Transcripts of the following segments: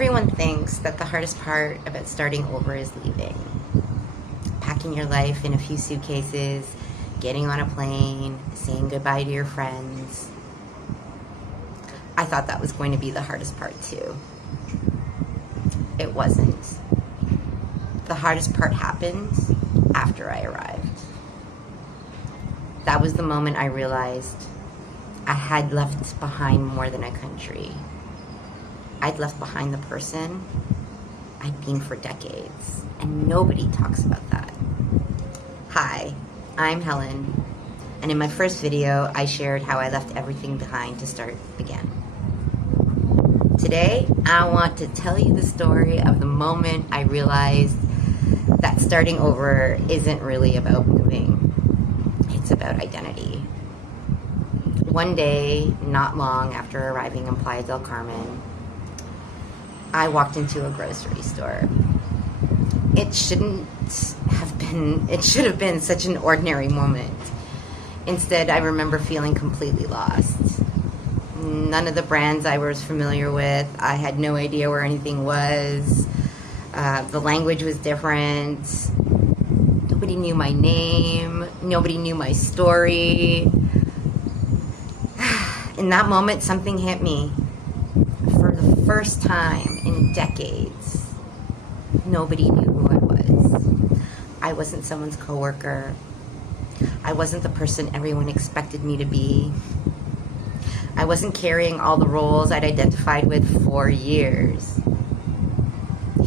Everyone thinks that the hardest part about starting over is leaving. Packing your life in a few suitcases, getting on a plane, saying goodbye to your friends. I thought that was going to be the hardest part too. It wasn't. The hardest part happened after I arrived. That was the moment I realized I had left behind more than a country. I'd left behind the person I'd been for decades, and nobody talks about that. Hi, I'm Helen, and in my first video, I shared how I left everything behind to start again. Today, I want to tell you the story of the moment I realized that starting over isn't really about moving. It's about identity. One day, not long after arriving in Playa del Carmen, I walked into a grocery store. It should have been such an ordinary moment. Instead, I remember feeling completely lost. None of the brands I was familiar with. I had no idea where anything was. The language was different. Nobody knew my name. Nobody knew my story. In that moment, something hit me. For the first time in decades, nobody knew who I was. I wasn't someone's coworker. I wasn't the person everyone expected me to be. I wasn't carrying all the roles I'd identified with for years.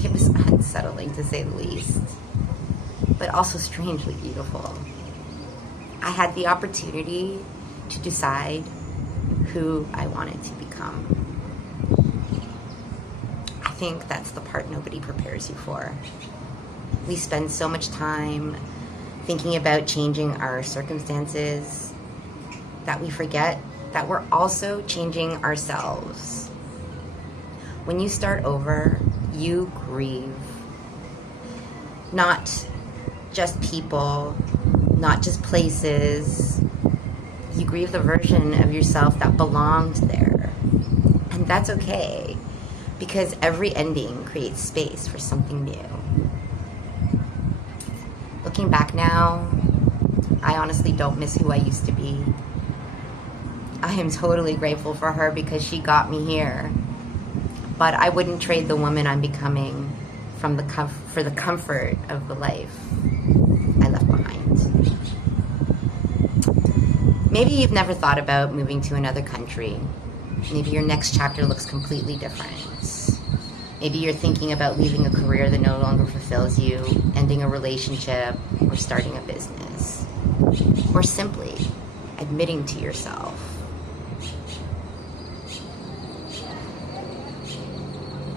It was unsettling, to say the least, but also strangely beautiful. I had the opportunity to decide who I wanted to become. I think that's the part nobody prepares you for. We spend so much time thinking about changing our circumstances that we forget that we're also changing ourselves. When you start over, you grieve. Not just people, not just places. You grieve the version of yourself that belonged there. And that's okay, because every ending creates space for something new. Looking back now, I honestly don't miss who I used to be. I am totally grateful for her because she got me here. But I wouldn't trade the woman I'm becoming for the comfort of the life I left behind. Maybe you've never thought about moving to another country. Maybe your next chapter looks completely different. Maybe you're thinking about leaving a career that no longer fulfills you, ending a relationship, or starting a business. Or simply admitting to yourself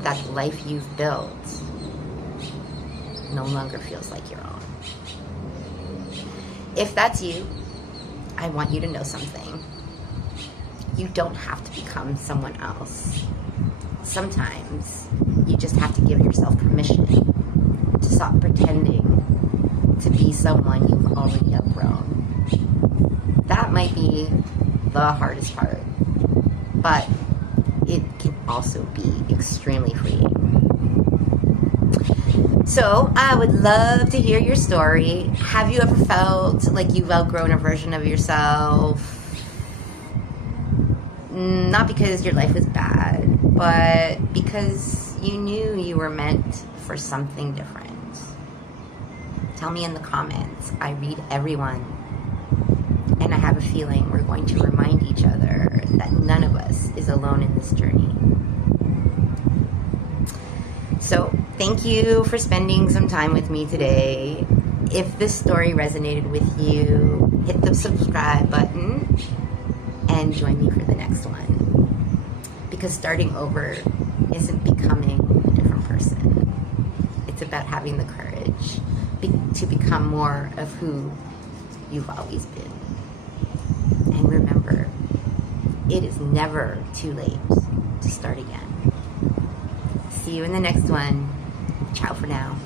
that the life you've built no longer feels like your own. If that's you, I want you to know something. You don't have to become someone else. Sometimes you just have to give yourself permission to stop pretending to be someone you've already outgrown. That might be the hardest part, but it can also be extremely freeing. So I would love to hear your story. Have you ever felt like you've outgrown a version of yourself? Not because your life was bad, but because you knew you were meant for something different. Tell me in the comments. I read everyone. And I have a feeling we're going to remind each other that none of us is alone in this journey. So, thank you for spending some time with me today. If this story resonated with you, hit the subscribe button and join me for the next one. Because starting over isn't becoming a different person. It's about having the courage to become more of who you've always been. And remember, it is never too late to start again. See you in the next one. Ciao for now.